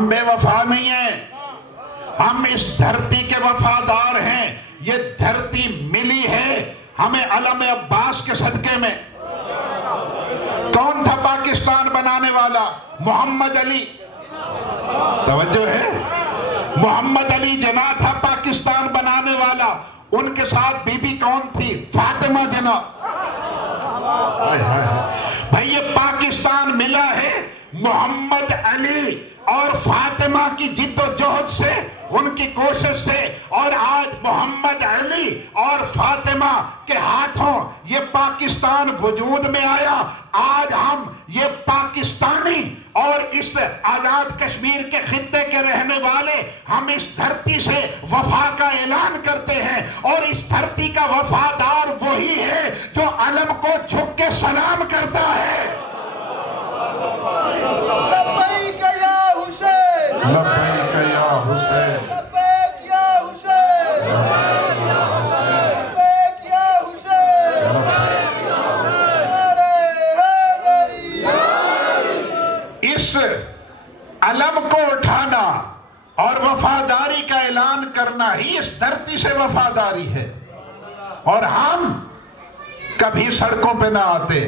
ہم بے وفا نہیں ہیں، ہم اس دھرتی کے وفادار ہیں. یہ دھرتی ملی ہے ہمیں علم عباس کے صدقے میں. کون تھا پاکستان بنانے والا؟ محمد علی. توجہ ہے؟ محمد علی جناح تھا پاکستان بنانے والا. ان کے ساتھ بی بی کون تھی؟ فاطمہ جناح. بھائی یہ پاکستان ملا ہے محمد علی اور فاطمہ کی جد و جہد سے، ان کی کوشش سے. اور آج محمد علی اور فاطمہ کے ہاتھوں یہ پاکستان وجود میں آیا. آج ہم یہ پاکستانی اور اس آزاد کشمیر کے خطے کے رہنے والے، ہم اس دھرتی سے وفا کا اعلان کرتے ہیں. اور اس دھرتی کا وفادار وہی ہے جو علم کو جھک کے سلام کرتا ہے. لبیک یا حسین، لبیک یا حسین، لبیک یا حسین، لبیک یا حسین، نعرہ حیدری. اس علم کو اٹھانا اور وفاداری کا اعلان کرنا ہی اس دھرتی سے وفاداری ہے. اور ہم کبھی سڑکوں پہ نہ آتے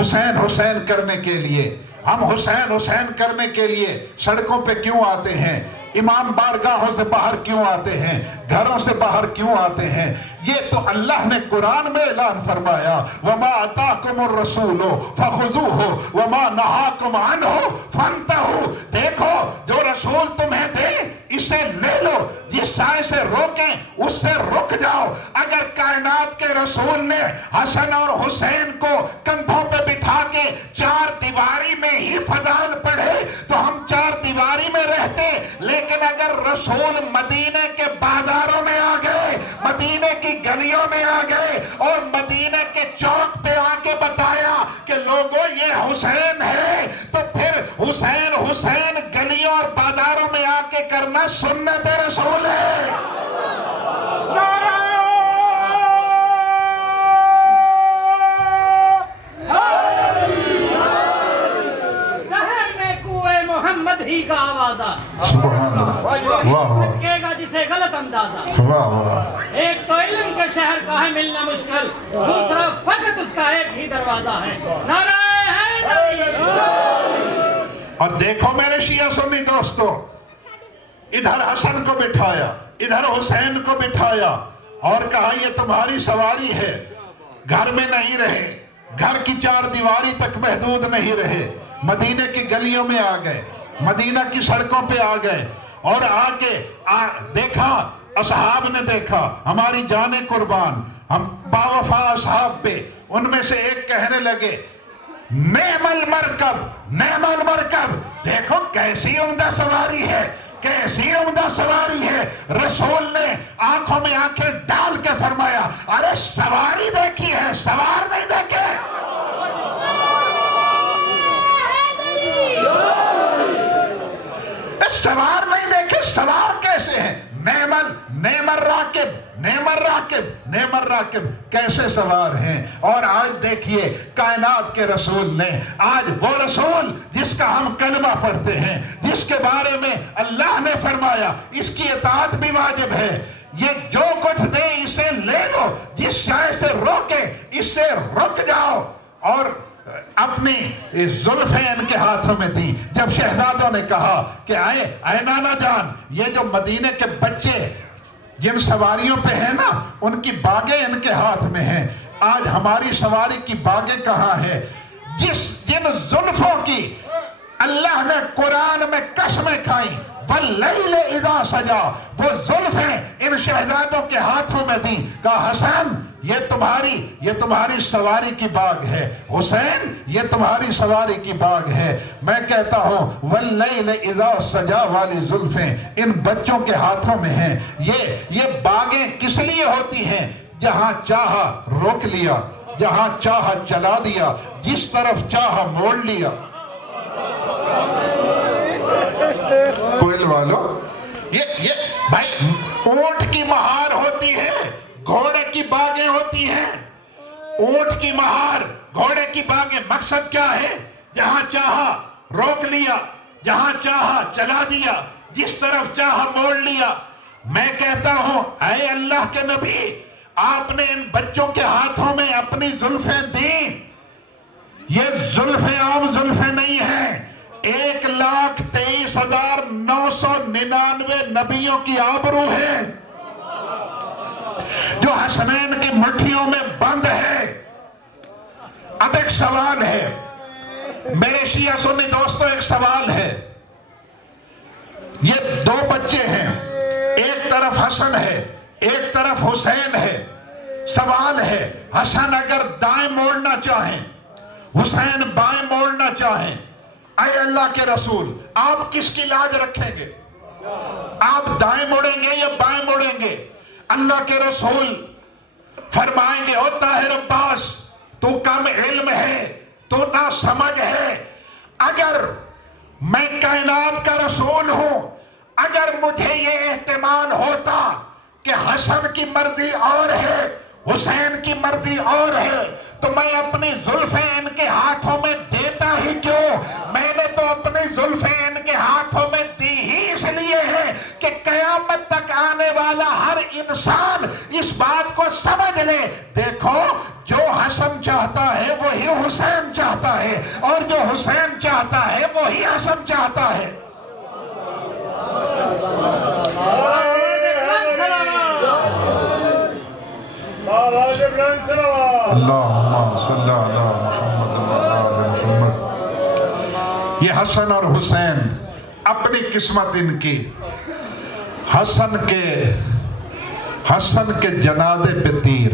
حسین حسین کرنے کے لیے. ہم حسین حسین کرنے کے لیے سڑکوں پہ کیوں آتے ہیں؟ امام بارگاہوں سے باہر کیوں آتے ہیں؟ گھروں سے باہر کیوں آتے ہیں؟ یہ تو اللہ نے قرآن میں اعلان فرمایا، وَمَا أَتَاكُمُ الرَّسُولُ فَخُذُوهُ وَمَا نَهَاكُمْ عَنْهُ فَانْتَهُوا. دیکھو جو رسول تمہیں دے اسے لے لو، جس سائے سے روکیں اس سے رک جاؤ. اگر کائنات کے رسول نے حسن اور حسین کو کندھوں پہ بٹھا کے چار دیواری میں ہی فضائل پڑھے تو ہم چار دیواری میں رہتے. لیکن اگر رسول مدینے کے بازاروں میں آ گئے، مدینے کی گلیوں میں آ گئے اور مدینے کے چوک پہ آ کے بتایا کہ لوگوں یہ حسین ہے، تو پھر حسین حسین گلیوں اور بازاروں میں آ کے کرنا سنت رسول ہے. محمد ہی کا آوازہ سبحان اللہ، واہ واہ، کہے گا جسے غلط اندازہ. واہ واہ. ایک تو علم کے شہر کا ہے ملنا مشکل، دوسرا فقط اس کا ایک ہی دروازہ ہے. نعرہ حیدری. اور دیکھو میرے شیعہ سنی دوستو، ادھر حسن کو بٹھایا، ادھر حسین کو بٹھایا اور کہا یہ تمہاری سواری ہے. گھر میں نہیں رہے، گھر کی چار دیواری تک محدود نہیں رہے، مدینے کی گلیوں میں آ گئے، مدینہ کی سڑکوں پہ آ گئے. اور آ کے دیکھا، اصحاب نے دیکھا، ہماری جانیں قربان، ہم باوفا اصحاب پہ. ان میں سے ایک کہنے لگے نعم المرکب، نعم المرکب. دیکھو کیسی عمدہ سواری ہے، کیسی عمدہ سواری ہے. رسول نے آنکھوں میں آنکھیں ڈال کے فرمایا ارے سواری دیکھی ہے، سوار نہیں دیکھے. سوار نہیں دیکھے، سوار کیسے ہیں؟ نعم الراکب، نعم الراکب، نعم الراکب، کیسے سوار ہیں. اور آج دیکھیے کائنات کے رسول نے، آج وہ رسول جس کا ہم کلمہ پڑھتے ہیں، جس کے بارے میں اللہ نے فرمایا اس کی اطاعت بھی واجب ہے، یہ جو کچھ دے اسے لے لو، جس شے سے روکے اس سے رک جاؤ. اور اپنی زلفیں ان کے ہاتھوں میں تھی. جب شہزادوں نے کہا کہ اے نانا جان، یہ جو مدینے کے بچے جن سواریوں پہ ہیں نا، ان کی باغیں ان کے ہاتھ میں ہیں. آج ہماری سواری کی باغیں کہاں ہیں؟ جن زلفوں کی اللہ نے قرآن میں قسمیں کھائیں، واللیل اذا سجا، وہ زلفیں ان شہزادوں کے ہاتھوں میں دی. کہا حسن یہ تمہاری سواری کی باغ ہے، حسین یہ تمہاری سواری کی باغ ہے. میں کہتا ہوں واللیل اذا سجا والی زلفیں ان بچوں کے ہاتھوں میں ہیں. یہ باغیں کس لیے ہوتی ہیں؟ جہاں چاہا روک لیا، جہاں چاہا چلا دیا، جس طرف چاہا موڑ لیا. کوئل والو، یہ بھائی اونٹ کی مہار ہوتی ہے، گھوڑے کی باغیں ہوتی ہیں. اونٹ کی مہار، گھوڑے کی باغیں، مقصد کیا ہے؟ جہاں چاہا روک لیا، جہاں چاہا چلا دیا، جس طرف چاہا موڑ لیا۔ میں کہتا ہوں اے اللہ کے نبی، آپ نے ان بچوں کے ہاتھوں میں اپنی زلفیں دیں، یہ زلفیں عام زلفیں نہیں ہیں، 1,23,999 نبیوں کی آبرو ہے جو حسنین کی مٹھیوں میں بند ہے۔ اب ایک سوال ہے میرے شیعہ سنی دوستوں، ایک سوال ہے، یہ دو بچے ہیں، ایک طرف حسن ہے ایک طرف حسین ہے۔ سوال ہے حسن اگر دائیں موڑنا چاہیں، حسین بائیں موڑنا چاہیں، اے اللہ کے رسول آپ کس کی لاج رکھیں گے؟ آپ دائیں موڑیں گے یا بائیں موڑیں گے؟ اللہ کے رسول فرمائیں گے او طاہر عباس تو کم علم ہے، تو نہ سمجھ ہے، اگر میں کائنات کا رسول ہوں، اگر مجھے یہ احتمال ہوتا کہ حسن کی مرضی اور ہے حسین کی مرضی اور ہے تو میں اپنی زلفیں ان کے ہاتھوں میں دیتا ہی کیوں؟ میں نے تو اپنی زلفیں ان کے ہاتھوں میں دی ہی اس لیے ہے کہ قیامت تک آنے والا ہر انسان اس بات کو سمجھ لے، دیکھو جو حسن چاہتا ہے وہی حسین چاہتا ہے، اور جو حسین چاہتا ہے وہی حسن چاہتا ہے۔ اللہم صلی علی محمد محمد۔ یہ حسن اور حسین اپنی قسمت ان کی، حسن کے جنازے پہ تیر۔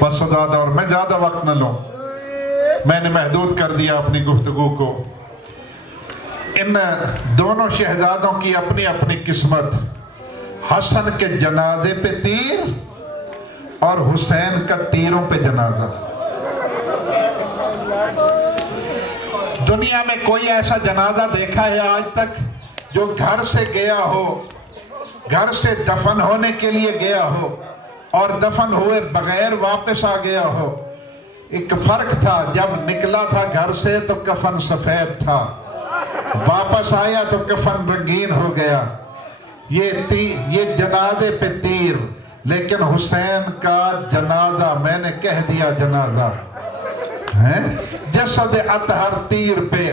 بس زیادہ، اور میں زیادہ وقت نہ لوں، میں نے محدود کر دیا اپنی گفتگو کو۔ ان دونوں شہزادوں کی اپنی اپنی قسمت، حسن کے جنازے پہ تیر اور حسین کا تیروں پہ جنازہ۔ دنیا میں کوئی ایسا جنازہ دیکھا ہے آج تک جو گھر سے گیا ہو، گھر سے دفن ہونے کے لیے گیا ہو اور دفن ہوئے بغیر واپس آ گیا ہو؟ ایک فرق تھا، جب نکلا تھا گھر سے تو کفن سفید تھا، واپس آیا تو کفن رنگین ہو گیا۔ یہ جنازے پہ تیر، لیکن حسین کا جنازہ میں نے کہہ دیا جنازہ ہے، جسد اطہر تیر پہ۔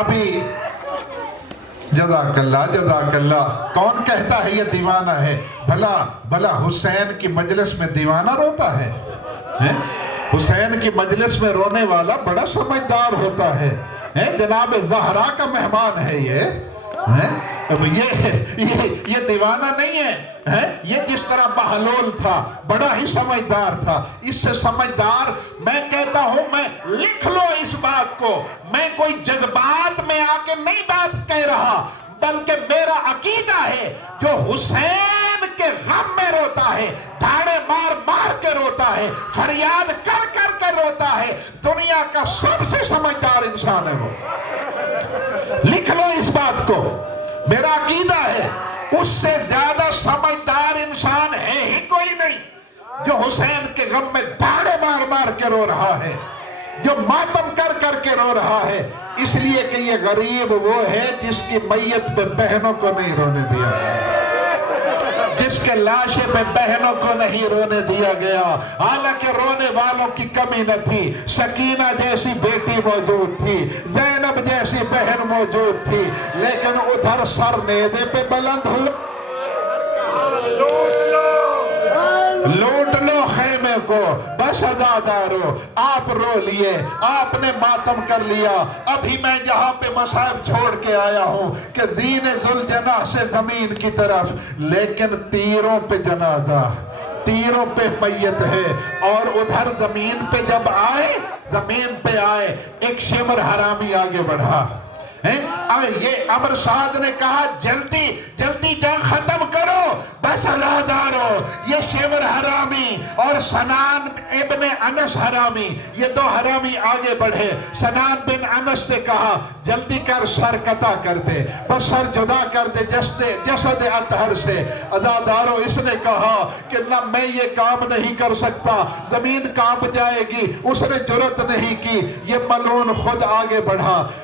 ابھی جزاک اللہ جزاک اللہ، کون کہتا ہے یہ دیوانہ ہے؟ بھلا حسین کی مجلس میں دیوانہ روتا ہے؟ حسین کی مجلس میں رونے والا بڑا سمجھدار ہوتا ہے، جناب زہرا کا مہمان ہے یہ دیوانہ نہیں ہے۔ یہ جس طرح بہلول تھا بڑا ہی سمجھدار تھا، اس سے سمجھدار میں کہتا ہوں، میں لکھ لو اس بات کو، میں کوئی جذبات میں آ کے نہیں بات کہہ رہا، بلکہ میرا عقیدہ ہے جو حسین کے غم میں روتا ہے، دھاڑے مار مار کے روتا ہے، فریاد کر کر کے روتا ہے، دنیا کا سب سے سمجھدار انسان ہے وہ۔ لکھ لو اس بات کو، میرا عقیدہ ہے اس سے زیادہ سمجھدار انسان ہے ہی کوئی نہیں جو حسین کے غم میں دھاڑے مار مار کے رو رہا ہے، جو ماتم کر کر کے رو رہا ہے، اس لیے کہ یہ غریب وہ ہے جس کی میت پہ بہنوں کو نہیں رونے دیا گیا، جس کے لاشے پہ بہنوں کو نہیں رونے دیا گیا۔ حالانکہ رونے والوں کی کمی نہ تھی، سکینہ جیسی بیٹی موجود تھی، زینب جیسی بہن موجود تھی، لیکن ادھر سر نیزے پہ بلند ہو، لوٹ لو خیمے کو، بس عزادارو آپ رو لیے، آپ نے ماتم کر لیا۔ ابھی میں جہاں پہ مصائب چھوڑ کے آیا ہوں کہ زین ذوالجناح سے زمین کی طرف، لیکن تیروں پہ جنازہ، تیروں پہ میت ہے، اور ادھر زمین پہ جب آئے، زمین پہ آئے، ایک شمر حرامی آگے بڑھا، یہ عمر سعد نے کہا جلدی جلدی جنگ ختم کرو، بس عزادارو یہ شمر حرامی اور سنان ابن انس حرامی، یہ دو حرامی آگے بڑھے۔ سنان بن انس سے کہا جلدی کر، سر قطع کر دے، بس سر جدا کر دے جسد اطہر سے۔ عزادارو اس نے کہا کہ نہ میں یہ کام نہیں کر سکتا، زمین کانپ جائے گی، اس نے جرت نہیں کی، یہ ملعون خود آگے بڑھا۔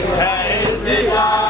ہے انتظار